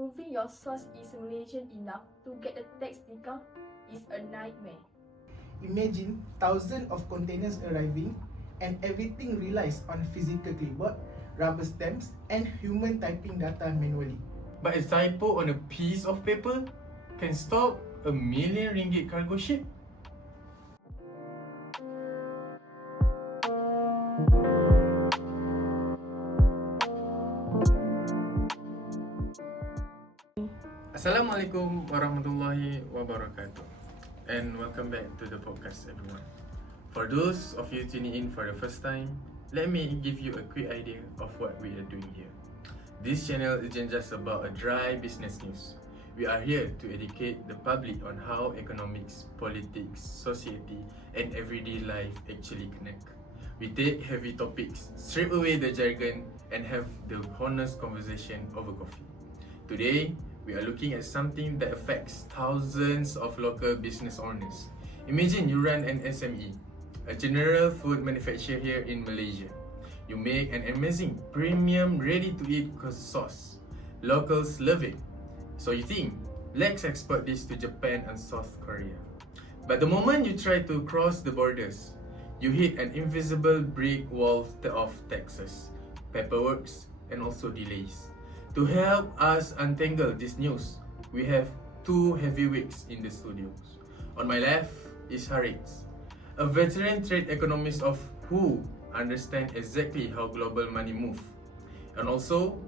proving your source is Malaysian enough to get a tax discount is a nightmare. Imagine thousands of containers arriving and everything relies on physical clipboard, rubber stamps and human typing data manually. But a typo on a piece of paper can stop a ringgit cargo ship? Assalamualaikum warahmatullahi wabarakatuh, and welcome back to the podcast, everyone. For those of you tuning in for the first time, let me give you a quick idea of what we are doing here. This channel isn't just about a dry business news. We are here to educate the public on how economics, politics, society, and everyday life actually connect. We take heavy topics, strip away the jargon, and have the honest conversation over coffee. Today, we are looking at something that affects thousands of local business owners. Imagine you run an SME, a general food manufacturer here in Malaysia. You make an amazing, premium, ready-to-eat sauce. Locals love it. So you think, let's export this to Japan and South Korea. But the moment you try to cross the borders, you hit an invisible brick wall of taxes, paperwork, and also delays. To help us untangle this news, we have two heavyweights in the studios. On my left is HARITH, a veteran trade economist of who understands exactly how global money moves, and also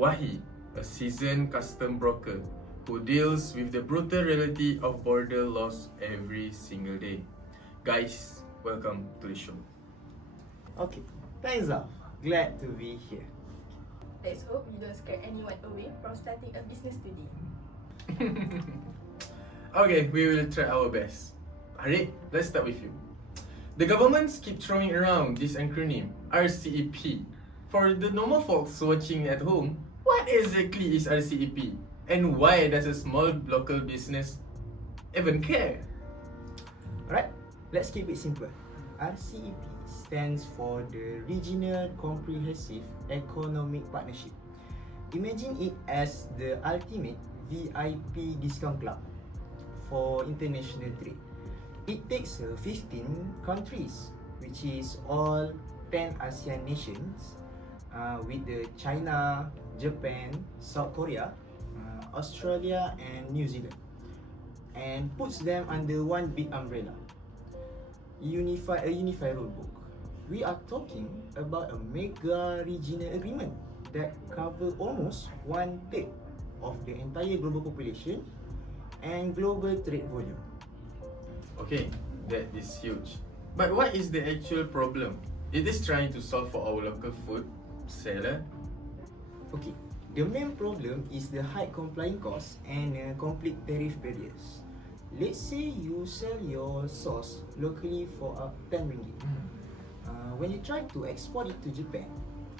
WAHEED, a seasoned custom broker who deals with the brutal reality of border laws every single day. Guys, welcome to the show. Okay, thanks Zaf. Glad to be here. Let's hope you don't scare anyone away from starting a business today. Okay, we will try our best. Harith, let's start with you. The governments keep throwing around this acronym RCEP. For the normal folks watching at home, what exactly is RCEP? And why does a small local business even care? Alright, let's keep it simple. RCEP stands for the Regional Comprehensive Economic Partnership. Imagine it as the ultimate VIP discount club for international trade. It takes 15 countries, which is all 10 ASEAN nations, with the China, Japan, South Korea, Australia and New Zealand, and puts them under one big umbrella. A unified rule book. We are talking about a mega regional agreement that covers almost 1/3 of the entire global population and global trade volume. Okay, that is huge. But what is the actual problem? It is trying to solve for our local food seller? Okay, the main problem is the high complying costs and complete tariff barriers. Let's say you sell your sauce locally for 10 ringgit. When you try to export it to Japan,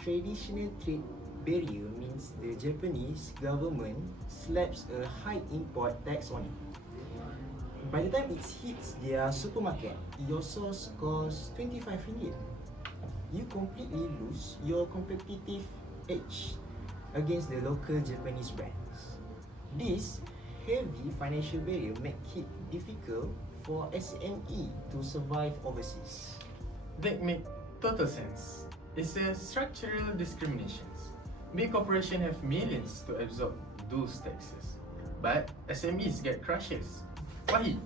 traditional trade barrier means the Japanese government slaps a high import tax on it. By the time it hits their supermarket, your sauce costs 25 ringgit. You completely lose your competitive edge against the local Japanese brands. This heavy financial barrier make it difficult for SME to survive overseas. That makes total sense. It's a structural discrimination. Big corporations have millions to absorb those taxes, but SMEs get crushes. WAHEED,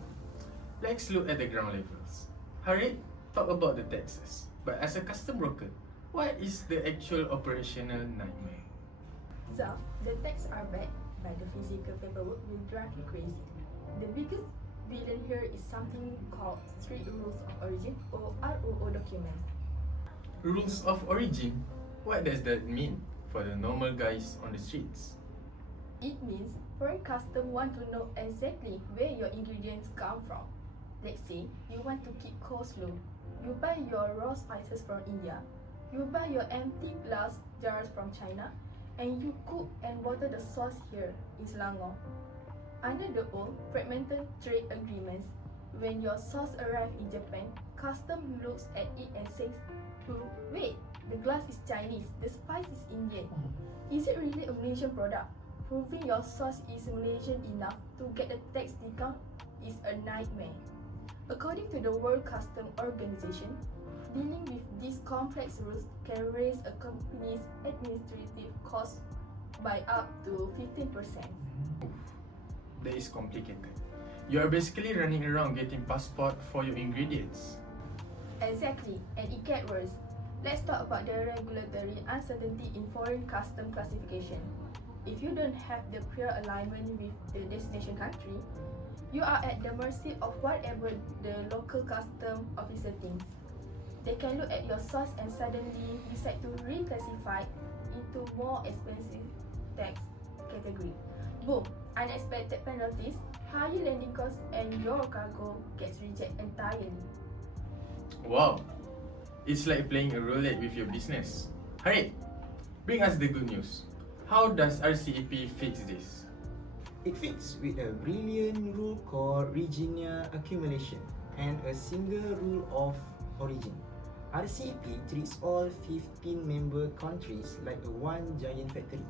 let's look at the ground levels. Harith, talk about the taxes, but as a custom broker, what is the actual operational nightmare? Zaf, the tax are bad, but the physical paperwork will drive you crazy. The biggest villain here is something called Street Rules of Origin or ROO documents. Rules of origin? What does that mean for the normal guys on the streets? It means foreign custom want to know exactly where your ingredients come from. Let's say you want to keep coleslaw. You buy your raw spices from India. You buy your empty glass jars from China, and you cook and bottle the sauce here in Selangor. Under the old fragmented trade agreements, when your sauce arrives in Japan, custom looks at it and says, wait, the glass is Chinese, the spice is Indian. Is it really a Malaysian product? proving your source is Malaysian enough to get the tax discount is a nightmare. According to the World Customs Organization, dealing with these complex rules can raise a company's administrative costs by up to 15%. That is complicated. You are basically running around getting passport for your ingredients. Exactly, and it gets worse. Let's talk about the regulatory uncertainty in foreign custom classification. If you don't have the prior alignment with the destination country, you are at the mercy of whatever the local custom officer thinks. They can look at your source and suddenly decide to reclassify into more expensive tax category. Boom! Unexpected penalties, higher landing costs, and your cargo gets rejected entirely. Wow! It's like playing a roulette with your business. Harith, bring us the good news. How does RCEP fix this? It fits with a brilliant rule called regional accumulation and a single rule of origin. RCEP treats all 15 member countries like a one giant factory.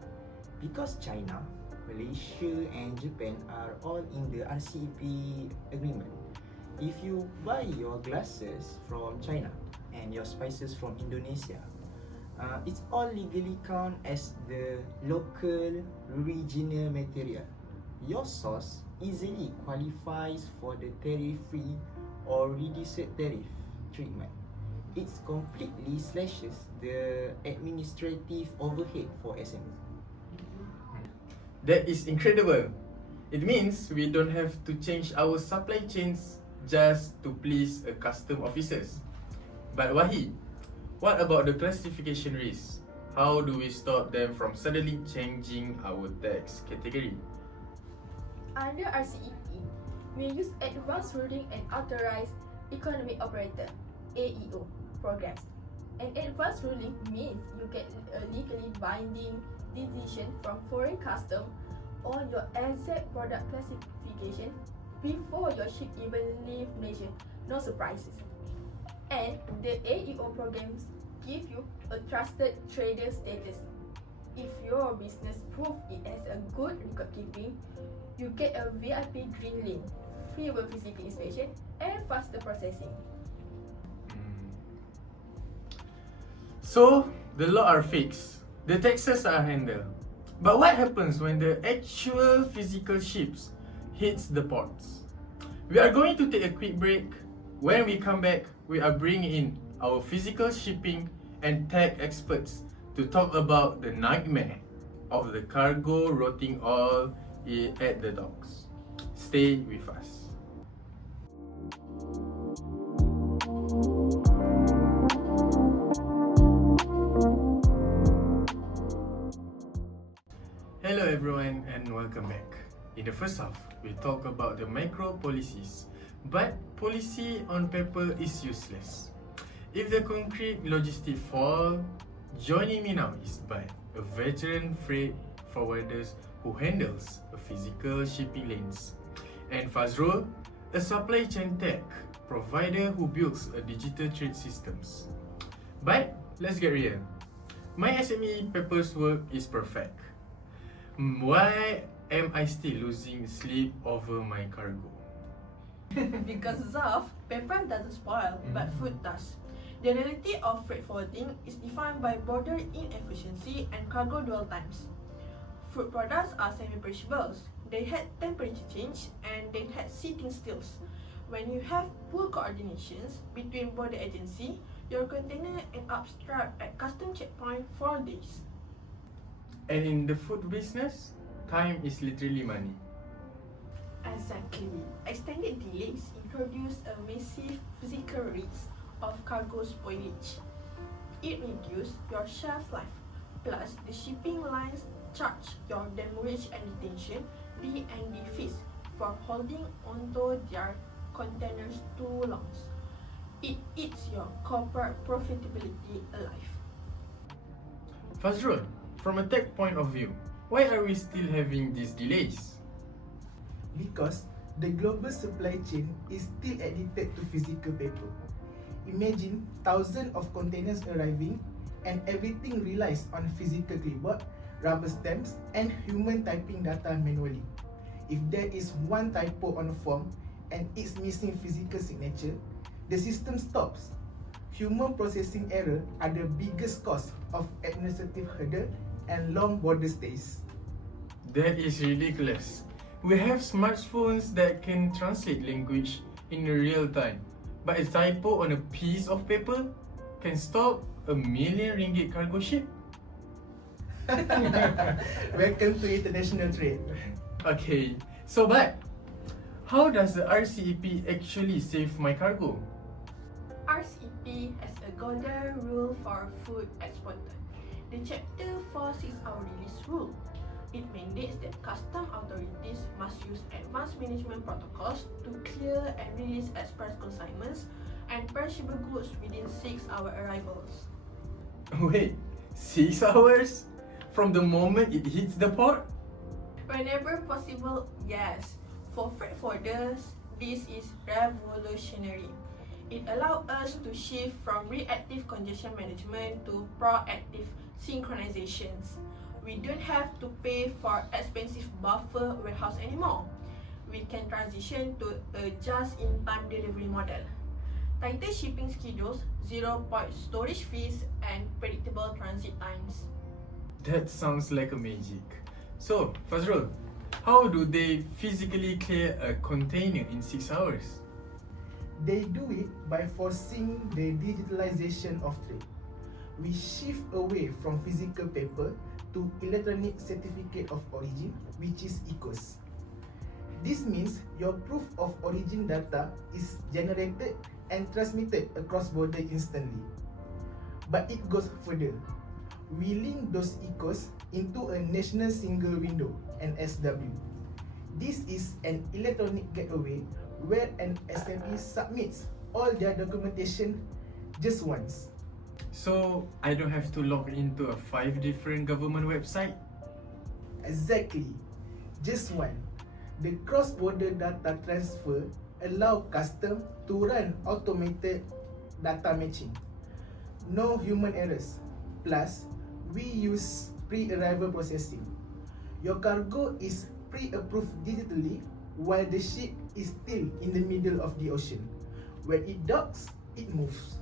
Because China, Malaysia and Japan are all in the RCEP agreement, if you buy your glasses from China and your spices from Indonesia, it's all legally count as the local regional material. Your source easily qualifies for the tariff-free or reduced tariff treatment. It completely slashes the administrative overhead for SME. That is incredible. It means we don't have to change our supply chains just to please a custom officers. But Wahid, what about the classification risks? How do we stop them from suddenly changing our tax category? Under RCEP, we use Advanced Ruling and Authorized Economic Operator (AEO) programs. An advanced ruling means you get a legally binding decision from foreign custom on your exact product classification before your ship even leave Malaysia. No surprises. And the AEO programs give you a trusted trader status. If your business proves it has a good record keeping, you get a VIP green lane, free physical inspection, and faster processing. So, the law are fixed, the taxes are handled. But what happens when the actual physical ships hits the ports? We are going to take a quick break. When we come back, we are bringing in our physical shipping and tech experts to talk about the nightmare of the cargo rotting all at the docks. Stay with us. Hello everyone and welcome back. In the first half, we talk about the macro policies, but policy on paper is useless. If the concrete logistics fall, joining me now is Bud, a veteran freight forwarders who handles a physical shipping lanes, and FAZRUL, a supply chain tech provider who builds a digital trade systems. But let's get real. My SME papers work is perfect. Why am I still losing sleep over my cargo? Because Zaf, paper doesn't spoil, but food does. The reality of freight forwarding is defined by border inefficiency and cargo dwell times. Food products are semi-perishables. They had temperature change and they had seating stills. When you have poor coordinations between border agency, your container end up strapped at custom checkpoint for days. And in the food business, time is literally money. Exactly. Extended delays introduce a massive physical risk of cargo spoilage. It reduces your shelf life. Plus, the shipping lines charge your demurrage and detention D&D fees for holding onto their containers too long. It eats your corporate profitability alive. FAZRUL, from a tech point of view, why are we still having these delays? Because the global supply chain is still addicted to physical paper. Imagine thousands of containers arriving and everything relies on physical clipboard rubber stamps, and human typing data manually. If there is one typo on a form and it's missing physical signature, the system stops. Human processing error are the biggest cause of administrative hurdle and long border stays. That is ridiculous. We have smartphones that can translate language in real time, but a typo on a piece of paper can stop ₱1,000,000 cargo ship? Welcome to international trade. Okay, but how does the RCEP actually save my cargo? RCEP has a golden rule for food exporter, the Chapter 4/6-hour release rule. It mandates that custom authorities must use advanced management protocols to clear and release express consignments and perishable goods within 6-hour arrivals. Wait, 6 hours? From the moment it hits the port? Whenever possible, yes. For freight forwarders, this is revolutionary. It allows us to shift from reactive congestion management to proactive synchronizations. We don't have to pay for expensive buffer warehouse anymore. We can transition to a just-in-time delivery model. Tighter shipping schedules, zero-point storage fees, and predictable transit times. That sounds like a magic. So, FAZRUL, how do they physically clear a container in 6 hours? They do it by forcing the digitalization of trade. We shift away from physical paper to electronic certificate of origin, which is ECOS. This means your proof of origin data is generated and transmitted across border instantly. But it goes further. We link those ECOS into a national single window, NSW. This is an electronic gateway where an SME submits all their documentation just once. So, I don't have to log into 5 different government websites? Exactly. Just one. The cross-border data transfer allow custom to run automated data matching. No human errors. Plus, we use pre-arrival processing. Your cargo is pre-approved digitally while the ship is still in the middle of the ocean. When it docks, it moves.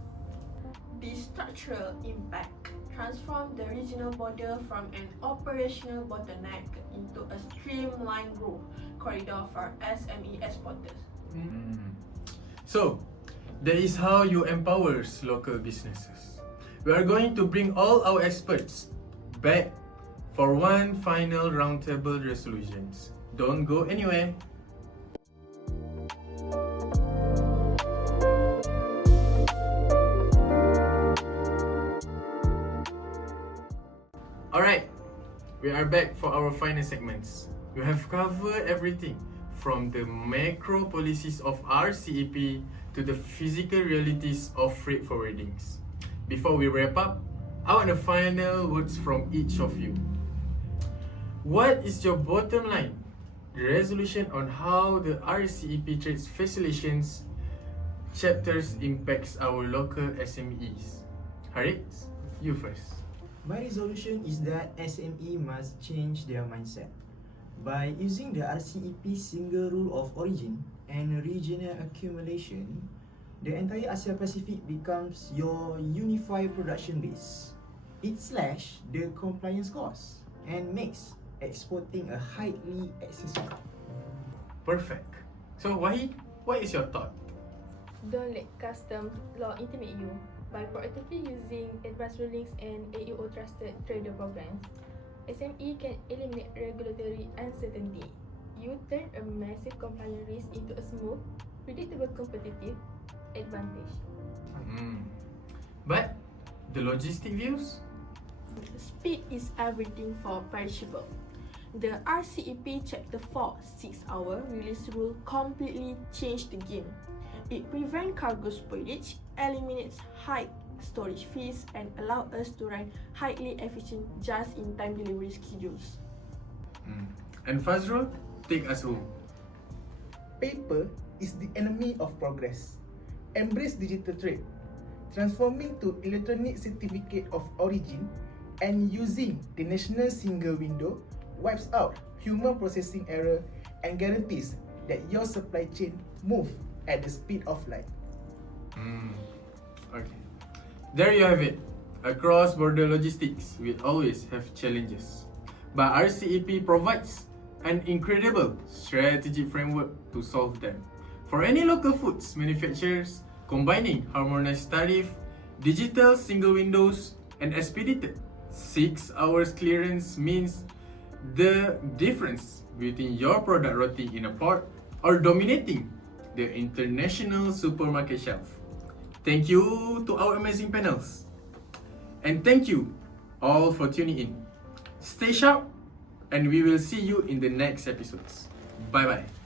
The structural impact transformed the regional border from an operational bottleneck into a streamlined growth corridor for SME exporters. So, that is how you empower local businesses. We are going to bring all our experts back for one final roundtable resolutions. Don't go anywhere. Alright, we are back for our final segments. We have covered everything from the macro policies of RCEP to the physical realities of freight forwardings. Before we wrap up, I want the final words from each of you. What is your bottom line? The resolution on how the RCEP trade facilitations chapters impacts our local SMEs. Harith, you first. My resolution is that SME must change their mindset. By using the RCEP single rule of origin and regional accumulation, the entire Asia Pacific becomes your unified production base. It slashes the compliance cost and makes exporting a highly accessible. Perfect. So Wahid, what is your thought? Don't let custom law intimidate you. By proactively using advanced rulings and AEO trusted trader programs, SME can eliminate regulatory uncertainty. You turn a massive compliance risk into a smooth, predictable competitive advantage. But the logistic views? Speed is everything for perishable. The RCEP Chapter 4 6-hour release rule completely changed the game. It prevents cargo spoilage, eliminates high storage fees, and allows us to run highly efficient just-in-time delivery schedules. And FAZRUL, take us home. Paper is the enemy of progress. Embrace digital trade. Transforming to electronic certificate of origin and using the National Single Window wipes out human processing error and guarantees that your supply chain move at the speed of light. Okay. There you have it. Cross-border logistics will always have challenges, but RCEP provides an incredible strategic framework to solve them. For any local foods manufacturers, combining harmonized tariff, digital single windows, and expedited 6 hours clearance means the difference between your product rotting in a port or dominating the international supermarket shelf. Thank you to our amazing panels. And thank you all for tuning in. Stay sharp, and we will see you in the next episodes. Bye bye.